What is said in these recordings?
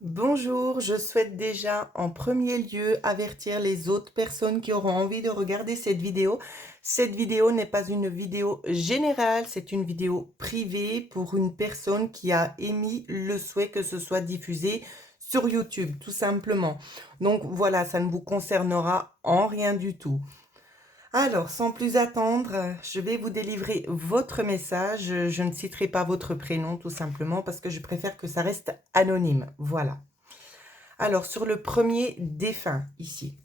Bonjour, je souhaite déjà en premier lieu avertir les autres personnes qui auront envie de regarder cette vidéo. Cette vidéo n'est pas une vidéo générale, c'est une vidéo privée pour une personne qui a émis le souhait que ce soit diffusé sur YouTube, tout simplement. Donc voilà, ça ne vous concernera en rien du tout. Alors, sans plus attendre, je vais vous délivrer votre message. Je ne citerai pas votre prénom, tout simplement, parce que je préfère que ça reste anonyme. Voilà. Alors, sur le premier défunt, ici,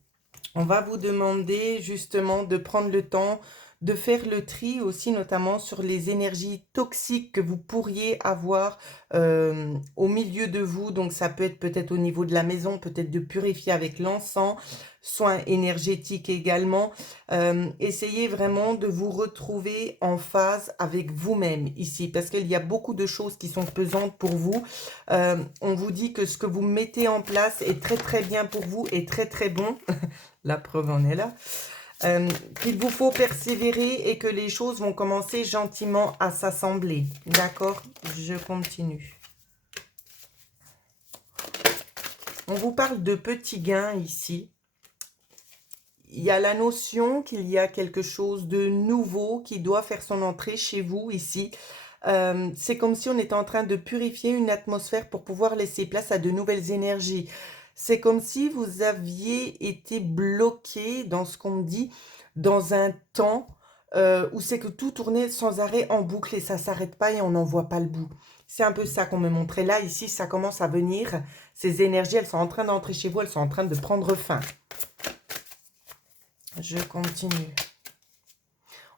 on va vous demander justement de prendre le temps de faire le tri aussi, notamment sur les énergies toxiques que vous pourriez avoir au milieu de vous. Donc, ça peut être peut-être au niveau de la maison, peut-être de purifier avec l'encens, soins énergétiques également. Essayez vraiment de vous retrouver en phase avec vous-même ici, parce qu'il y a beaucoup de choses qui sont pesantes pour vous. On vous dit que ce que vous mettez en place est très très bien pour vous et très très bon. La preuve en est là. Qu'il vous faut persévérer et que les choses vont commencer gentiment à s'assembler. D'accord? Je continue. On vous parle de petits gains ici. Il y a la notion qu'il y a quelque chose de nouveau qui doit faire son entrée chez vous ici. C'est comme si on était en train de purifier une atmosphère pour pouvoir laisser place à de nouvelles énergies. C'est comme si vous aviez été bloqué dans ce qu'on dit, dans un temps où c'est que tout tournait sans arrêt en boucle et ça ne s'arrête pas et on n'en voit pas le bout. C'est un peu ça qu'on me montrait. Là, ici, ça commence à venir. Ces énergies, elles sont en train d'entrer chez vous, elles sont en train de prendre fin. Je continue.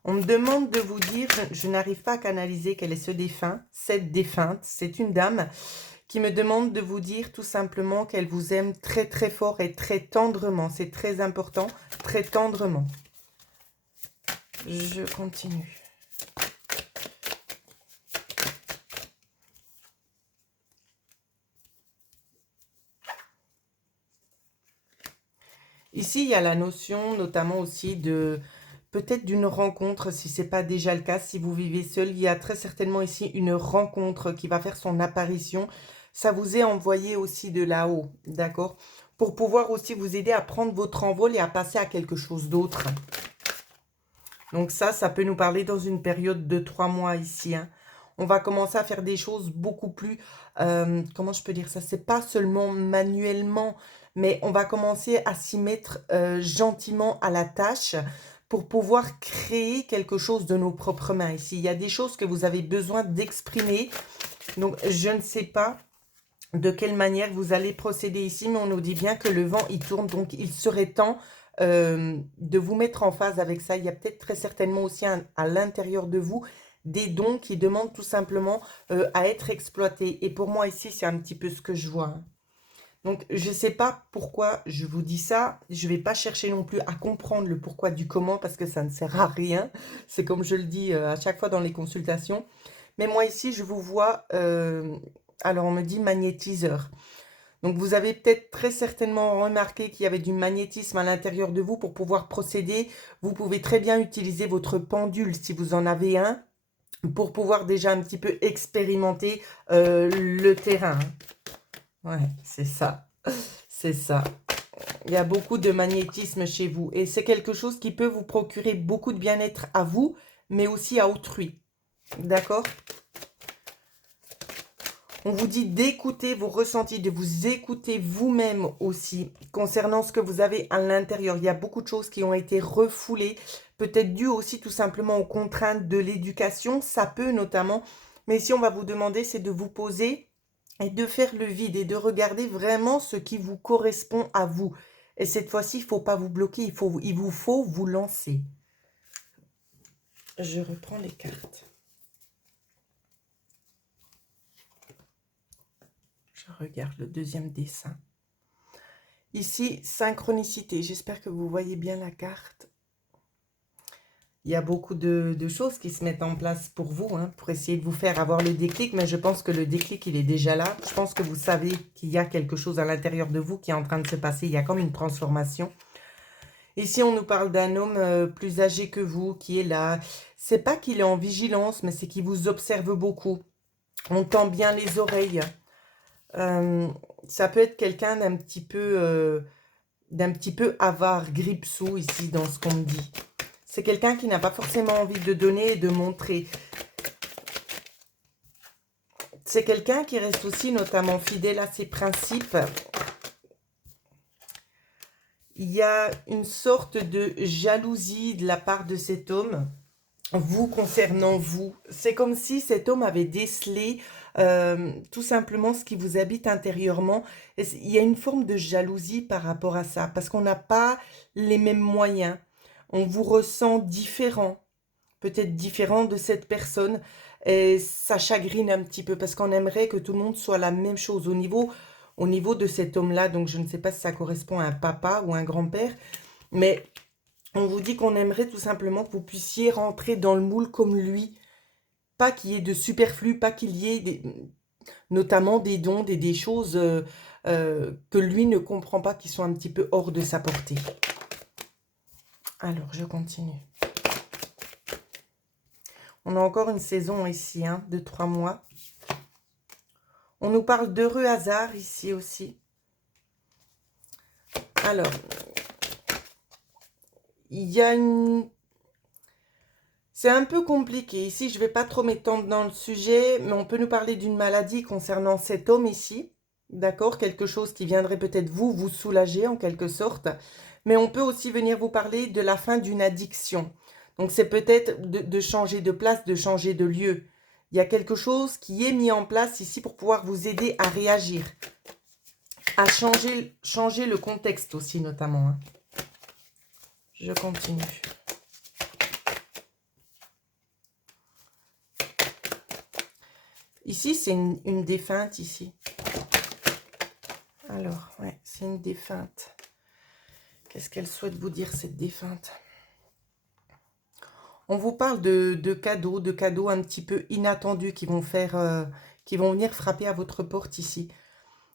On me demande de vous dire, je n'arrive pas à canaliser quel est ce défunt, cette défunte, c'est une dame qui me demande de vous dire tout simplement qu'elle vous aime très très fort et très tendrement. C'est très important, très tendrement. Je continue. Ici, il y a la notion notamment aussi de peut-être d'une rencontre, si ce n'est pas déjà le cas, si vous vivez seul. Il y a très certainement ici une rencontre qui va faire son apparition. Ça vous est envoyé aussi de là-haut, d'accord? Pour pouvoir aussi vous aider à prendre votre envol et à passer à quelque chose d'autre. Donc ça peut nous parler dans une période de 3 mois ici, hein. On va commencer à faire des choses beaucoup plus, comment je peux dire ça? C'est pas seulement manuellement, mais on va commencer à s'y mettre gentiment à la tâche pour pouvoir créer quelque chose de nos propres mains ici. Il y a des choses que vous avez besoin d'exprimer. Donc, je ne sais pas de quelle manière vous allez procéder ici, mais on nous dit bien que le vent, il tourne. Donc, il serait temps de vous mettre en phase avec ça. Il y a peut-être très certainement aussi à l'intérieur de vous des dons qui demandent tout simplement à être exploités. Et pour moi ici, c'est un petit peu ce que je vois, hein. Donc, je ne sais pas pourquoi je vous dis ça. Je ne vais pas chercher non plus à comprendre le pourquoi du comment parce que ça ne sert à rien. C'est comme je le dis à chaque fois dans les consultations. Mais moi ici, je vous vois, alors on me dit magnétiseur. Donc, vous avez peut-être très certainement remarqué qu'il y avait du magnétisme à l'intérieur de vous pour pouvoir procéder. Vous pouvez très bien utiliser votre pendule si vous en avez un pour pouvoir déjà un petit peu expérimenter le terrain. Ouais, c'est ça. C'est ça. Il y a beaucoup de magnétisme chez vous. Et c'est quelque chose qui peut vous procurer beaucoup de bien-être à vous, mais aussi à autrui. D'accord? On vous dit d'écouter vos ressentis, de vous écouter vous-même aussi concernant ce que vous avez à l'intérieur. Il y a beaucoup de choses qui ont été refoulées, peut-être dues aussi tout simplement aux contraintes de l'éducation. Ça peut notamment. Mais si on va vous demander, c'est de vous poser et de faire le vide et de regarder vraiment ce qui vous correspond à vous. Et cette fois-ci, il ne faut pas vous bloquer, il vous faut vous lancer. Je reprends les cartes. Je regarde le deuxième dessin. Ici, synchronicité. J'espère que vous voyez bien la carte. Il y a beaucoup de choses qui se mettent en place pour vous, hein, pour essayer de vous faire avoir le déclic. Mais je pense que le déclic, il est déjà là. Je pense que vous savez qu'il y a quelque chose à l'intérieur de vous qui est en train de se passer. Il y a comme une transformation. Ici, on nous parle d'un homme plus âgé que vous qui est là. C'est pas qu'il est en vigilance, mais c'est qu'il vous observe beaucoup. On tend bien les oreilles. ça peut être quelqu'un d'un petit peu avare, grippe-sous ici dans ce qu'on me dit. C'est quelqu'un qui n'a pas forcément envie de donner et de montrer. C'est quelqu'un qui reste aussi notamment fidèle à ses principes. Il y a une sorte de jalousie de la part de cet homme, vous concernant vous. C'est comme si cet homme avait décelé tout simplement ce qui vous habite intérieurement. Et il y a une forme de jalousie par rapport à ça, parce qu'on n'a pas les mêmes moyens. On vous ressent différent, peut-être différent de cette personne. Et ça chagrine un petit peu, parce qu'on aimerait que tout le monde soit la même chose au niveau de cet homme-là. Donc, je ne sais pas si ça correspond à un papa ou un grand-père, mais on vous dit qu'on aimerait tout simplement que vous puissiez rentrer dans le moule comme lui. Pas qu'il y ait de superflu, pas qu'il y ait notamment des dons, des choses que lui ne comprend pas, qui sont un petit peu hors de sa portée. Alors, je continue. On a encore une saison ici, hein, de 3 mois. On nous parle d'heureux hasard ici aussi. Alors, il y a une... C'est un peu compliqué. Ici, je ne vais pas trop m'étendre dans le sujet, mais on peut nous parler d'une maladie concernant cet homme ici. D'accord? Quelque chose qui viendrait peut-être vous soulager en quelque sorte. Mais on peut aussi venir vous parler de la fin d'une addiction. Donc, c'est peut-être de changer de place, de changer de lieu. Il y a quelque chose qui est mis en place ici pour pouvoir vous aider à réagir. À changer le contexte aussi, notamment. Hein. Je continue. Ici, c'est une défunte, ici. Alors, ouais, c'est une défunte. Qu'est-ce qu'elle souhaite vous dire, cette défunte? On vous parle de cadeaux un petit peu inattendus qui vont qui vont venir frapper à votre porte ici.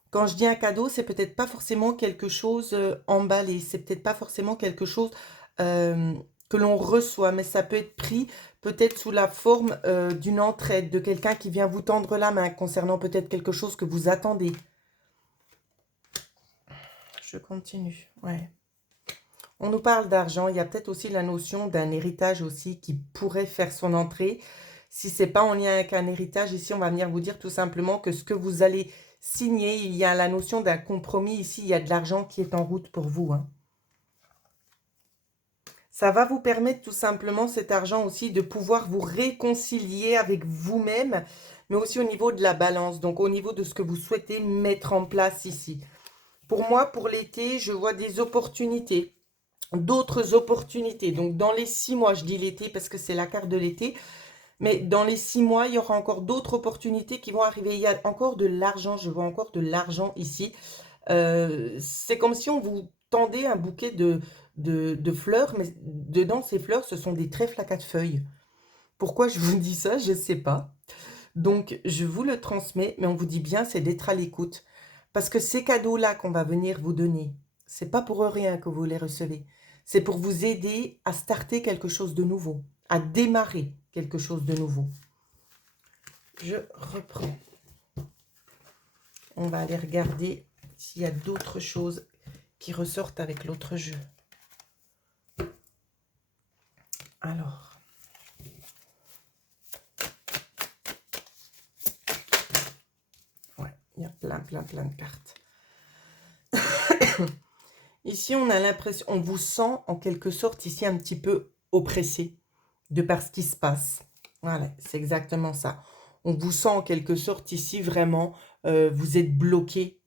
Quand je dis un cadeau, c'est peut-être pas forcément quelque chose emballé. C'est peut-être pas forcément quelque chose que l'on reçoit, mais ça peut être pris peut-être sous la forme d'une entraide, de quelqu'un qui vient vous tendre la main concernant peut-être quelque chose que vous attendez. Je continue, ouais. On nous parle d'argent, il y a peut-être aussi la notion d'un héritage aussi qui pourrait faire son entrée. Si ce n'est pas en lien avec un héritage, ici on va venir vous dire tout simplement que ce que vous allez signer, il y a la notion d'un compromis ici, il y a de l'argent qui est en route pour vous. Hein. Ça va vous permettre tout simplement cet argent aussi de pouvoir vous réconcilier avec vous-même, mais aussi au niveau de la balance, donc au niveau de ce que vous souhaitez mettre en place ici. Pour moi, pour l'été, je vois des opportunités, d'autres opportunités. Donc dans les 6 mois, je dis l'été parce que c'est la carte de l'été, mais dans les 6 mois, il y aura encore d'autres opportunités qui vont arriver. Il y a encore de l'argent, je vois encore de l'argent ici. C'est comme si on vous tendait un bouquet de fleurs, mais dedans, ces fleurs, ce sont des trèfles à 4 feuilles. Pourquoi je vous dis ça, je ne sais pas. Donc, je vous le transmets, mais on vous dit bien, c'est d'être à l'écoute. Parce que ces cadeaux-là qu'on va venir vous donner, c'est pas pour rien que vous les recevez. C'est pour vous aider à starter quelque chose de nouveau, à démarrer quelque chose de nouveau. Je reprends. On va aller regarder s'il y a d'autres choses qui ressortent avec l'autre jeu. Alors. Ouais, il y a plein de cartes. Ici, on a l'impression, on vous sent en quelque sorte ici un petit peu oppressé de par ce qui se passe. Voilà, c'est exactement ça. On vous sent en quelque sorte ici vraiment, vous êtes bloqué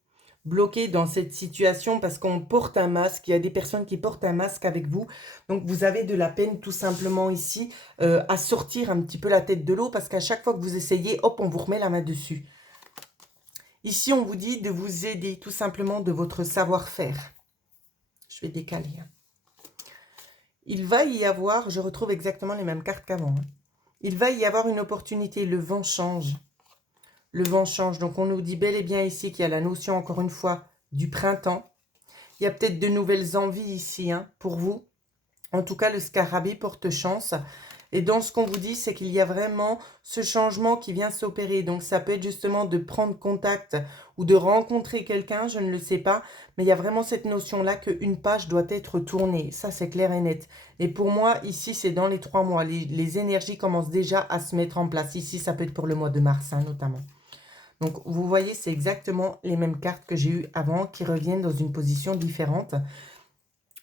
dans cette situation parce qu'on porte un masque. Il y a des personnes qui portent un masque avec vous. Donc, vous avez de la peine tout simplement ici à sortir un petit peu la tête de l'eau parce qu'à chaque fois que vous essayez, hop, on vous remet la main dessus. Ici, on vous dit de vous aider tout simplement de votre savoir-faire. Je vais décaler. Il va y avoir, je retrouve exactement les mêmes cartes qu'avant. Il va y avoir une opportunité, le vent change. Le vent change, donc on nous dit bel et bien ici qu'il y a la notion, encore une fois, du printemps. Il y a peut-être de nouvelles envies ici pour vous. En tout cas, le scarabée porte chance. Et dans ce qu'on vous dit, c'est qu'il y a vraiment ce changement qui vient s'opérer. Donc ça peut être justement de prendre contact ou de rencontrer quelqu'un, je ne le sais pas. Mais il y a vraiment cette notion-là qu'une page doit être tournée. Ça, c'est clair et net. Et pour moi, ici, c'est dans les 3 mois. Les énergies commencent déjà à se mettre en place. Ici, ça peut être pour le mois de mars, hein, notamment. Donc, vous voyez, c'est exactement les mêmes cartes que j'ai eues avant qui reviennent dans une position différente.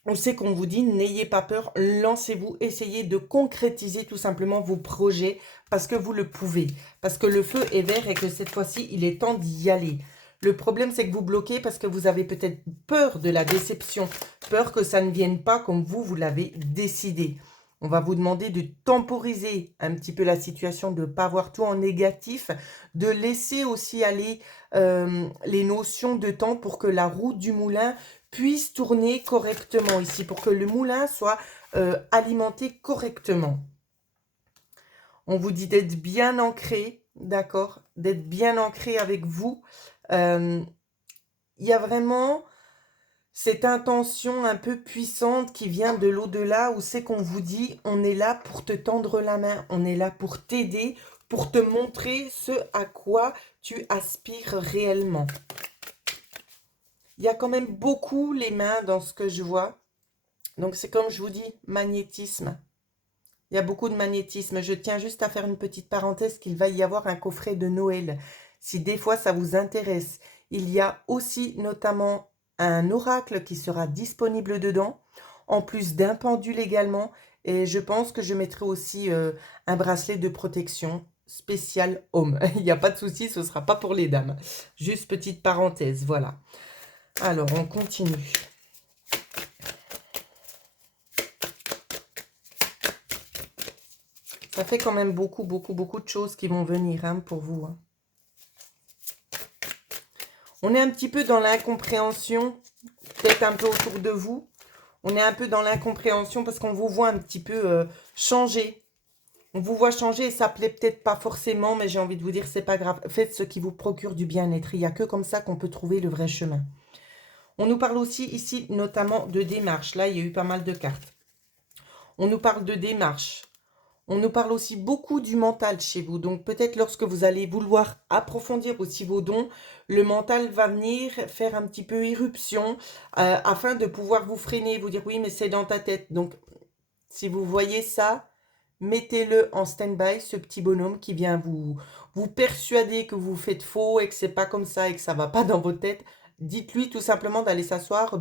On sait qu'on vous dit, n'ayez pas peur, lancez-vous, essayez de concrétiser tout simplement vos projets parce que vous le pouvez. Parce que le feu est vert et que cette fois-ci, il est temps d'y aller. Le problème, c'est que vous bloquez parce que vous avez peut-être peur de la déception, peur que ça ne vienne pas comme vous l'avez décidé. On va vous demander de temporiser un petit peu la situation, de ne pas voir tout en négatif, de laisser aussi aller les notions de temps pour que la roue du moulin puisse tourner correctement ici, pour que le moulin soit alimenté correctement. On vous dit d'être bien ancré, d'accord? D'être bien ancré avec vous. Il y a vraiment cette intention un peu puissante qui vient de l'au-delà, où c'est qu'on vous dit, on est là pour te tendre la main, on est là pour t'aider, pour te montrer ce à quoi tu aspires réellement. Il y a quand même beaucoup les mains dans ce que je vois. Donc, c'est comme je vous dis, magnétisme. Il y a beaucoup de magnétisme. Je tiens juste à faire une petite parenthèse qu'il va y avoir un coffret de Noël. Si des fois ça vous intéresse, il y a aussi notamment un oracle qui sera disponible dedans, en plus d'un pendule également. Et je pense que je mettrai aussi un bracelet de protection spécial homme. Il n'y a pas de souci, ce ne sera pas pour les dames. Juste petite parenthèse, voilà. Alors, on continue. Ça fait quand même beaucoup de choses qui vont venir hein, pour vous. Hein. On est un petit peu dans l'incompréhension, peut-être un peu autour de vous. On est un peu dans l'incompréhension parce qu'on vous voit un petit peu changer. On vous voit changer et ça plaît peut-être pas forcément, mais j'ai envie de vous dire, c'est pas grave. Faites ce qui vous procure du bien-être. Il n'y a que comme ça qu'on peut trouver le vrai chemin. On nous parle aussi ici notamment de démarche. Là, il y a eu pas mal de cartes. On nous parle de démarche. On nous parle aussi beaucoup du mental chez vous. Donc peut-être lorsque vous allez vouloir approfondir aussi vos dons, le mental va venir faire un petit peu irruption afin de pouvoir vous freiner, vous dire oui mais c'est dans ta tête. Donc si vous voyez ça, mettez-le en stand-by, ce petit bonhomme qui vient vous persuader que vous faites faux et que c'est pas comme ça et que ça va pas dans votre tête. Dites-lui tout simplement d'aller s'asseoir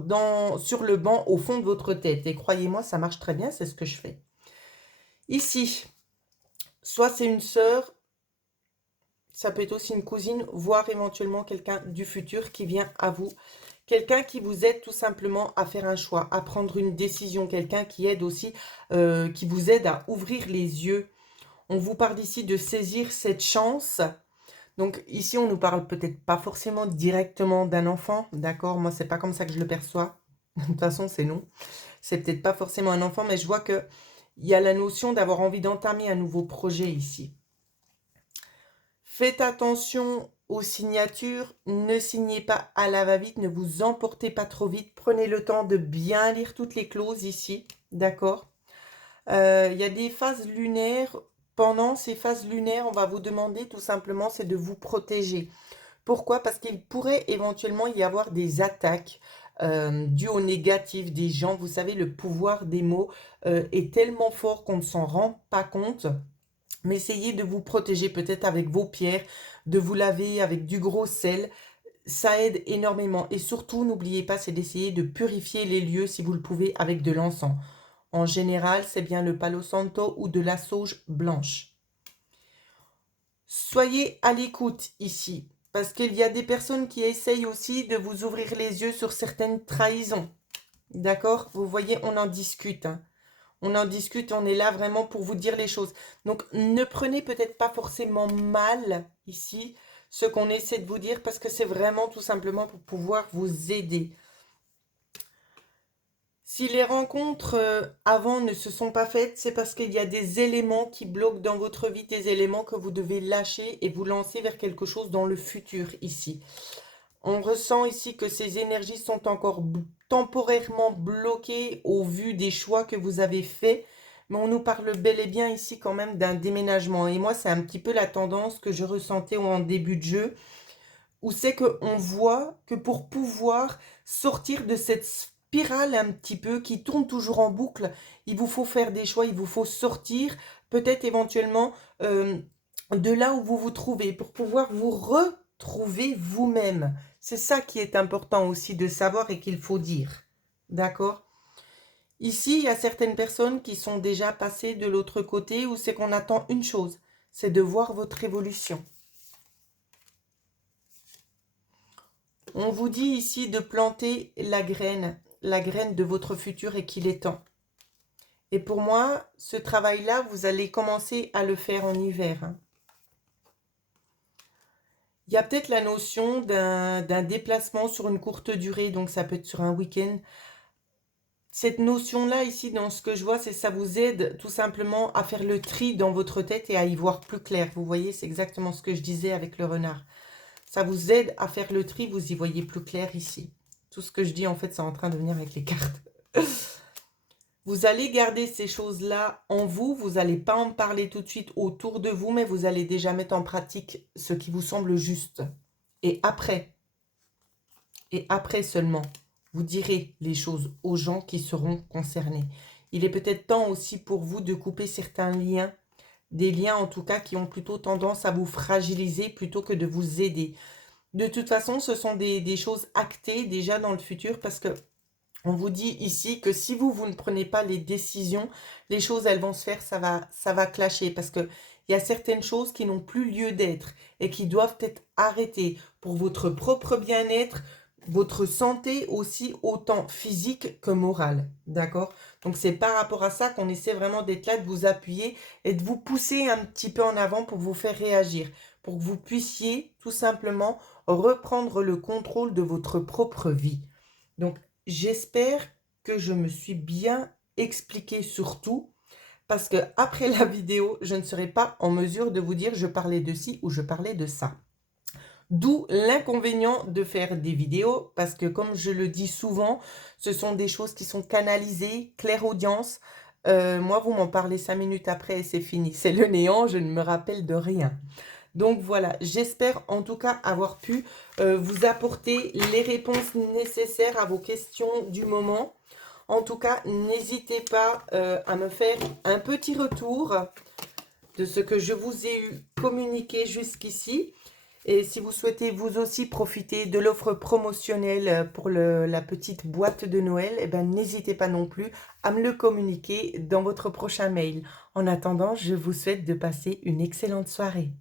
sur le banc au fond de votre tête. Et croyez-moi, ça marche très bien, c'est ce que je fais. Ici, soit c'est une sœur, ça peut être aussi une cousine, voire éventuellement quelqu'un du futur qui vient à vous. Quelqu'un qui vous aide tout simplement à faire un choix, à prendre une décision. Quelqu'un qui aide aussi, qui vous aide à ouvrir les yeux. On vous parle ici de saisir cette chance. Donc ici, on nous parle peut-être pas forcément directement d'un enfant, d'accord? Moi, c'est pas comme ça que je le perçois. De toute façon, c'est non. C'est peut-être pas forcément un enfant, mais je vois que il y a la notion d'avoir envie d'entamer un nouveau projet ici. Faites attention aux signatures, ne signez pas à la va-vite, ne vous emportez pas trop vite. Prenez le temps de bien lire toutes les clauses ici, d'accord? Il y a des phases lunaires. Pendant ces phases lunaires, on va vous demander tout simplement, c'est de vous protéger. Pourquoi? Parce qu'il pourrait éventuellement y avoir des attaques dues au négatif des gens. Vous savez, le pouvoir des mots est tellement fort qu'on ne s'en rend pas compte. Mais essayez de vous protéger peut-être avec vos pierres, de vous laver avec du gros sel. Ça aide énormément. Et surtout, n'oubliez pas, c'est d'essayer de purifier les lieux si vous le pouvez avec de l'encens. En général, c'est bien le palo santo ou de la sauge blanche. Soyez à l'écoute ici, parce qu'il y a des personnes qui essayent aussi de vous ouvrir les yeux sur certaines trahisons. D'accord? Vous voyez, on en discute. Hein. On en discute, on est là vraiment pour vous dire les choses. Donc, ne prenez peut-être pas forcément mal ici ce qu'on essaie de vous dire, parce que c'est vraiment tout simplement pour pouvoir vous aider. Si les rencontres avant ne se sont pas faites, c'est parce qu'il y a des éléments qui bloquent dans votre vie, des éléments que vous devez lâcher et vous lancer vers quelque chose dans le futur ici. On ressent ici que ces énergies sont encore temporairement bloquées au vu des choix que vous avez faits, mais on nous parle bel et bien ici quand même d'un déménagement. Et moi, c'est un petit peu la tendance que je ressentais en début de jeu, où c'est qu'on voit que pour pouvoir sortir de cette spirale un petit peu qui tourne toujours en boucle, il vous faut faire des choix, il vous faut sortir peut-être éventuellement de là où vous vous trouvez pour pouvoir vous retrouver vous-même. C'est ça qui est important aussi de savoir et qu'il faut dire. D'accord? Ici, il y a certaines personnes qui sont déjà passées de l'autre côté où c'est qu'on attend une chose, c'est de voir votre évolution. On vous dit ici de planter la graine de votre futur et qu'il est temps. Et pour moi, ce travail-là, vous allez commencer à le faire en hiver. Hein. Il y a peut-être la notion d'un déplacement sur une courte durée, donc ça peut être sur un week-end. Cette notion-là, ici, dans ce que je vois, c'est ça vous aide tout simplement à faire le tri dans votre tête et à y voir plus clair. Vous voyez, c'est exactement ce que je disais avec le renard. Ça vous aide à faire le tri, vous y voyez plus clair ici. Tout ce que je dis, en fait, c'est en train de venir avec les cartes. Vous allez garder ces choses-là en vous. Vous n'allez pas en parler tout de suite autour de vous, mais vous allez déjà mettre en pratique ce qui vous semble juste. Et après seulement, vous direz les choses aux gens qui seront concernés. Il est peut-être temps aussi pour vous de couper certains liens, des liens en tout cas qui ont plutôt tendance à vous fragiliser plutôt que de vous aider. De toute façon, ce sont des choses actées déjà dans le futur parce que on vous dit ici que si vous ne prenez pas les décisions, les choses, elles vont se faire, ça va clasher parce que il y a certaines choses qui n'ont plus lieu d'être et qui doivent être arrêtées pour votre propre bien-être, votre santé aussi, autant physique que morale, d'accord? Donc, c'est par rapport à ça qu'on essaie vraiment d'être là, de vous appuyer et de vous pousser un petit peu en avant pour vous faire réagir, pour que vous puissiez tout simplement reprendre le contrôle de votre propre vie. Donc, j'espère que je me suis bien expliqué surtout, parce que après la vidéo, je ne serai pas en mesure de vous dire je parlais de ci ou je parlais de ça. D'où l'inconvénient de faire des vidéos, parce que comme je le dis souvent, ce sont des choses qui sont canalisées, claire audience. Moi, vous m'en parlez 5 minutes après et c'est fini. C'est le néant, je ne me rappelle de rien. Donc voilà, j'espère en tout cas avoir pu vous apporter les réponses nécessaires à vos questions du moment. En tout cas, n'hésitez pas à me faire un petit retour de ce que je vous ai communiqué jusqu'ici. Et si vous souhaitez vous aussi profiter de l'offre promotionnelle pour la petite boîte de Noël, eh ben, n'hésitez pas non plus à me le communiquer dans votre prochain mail. En attendant, je vous souhaite de passer une excellente soirée.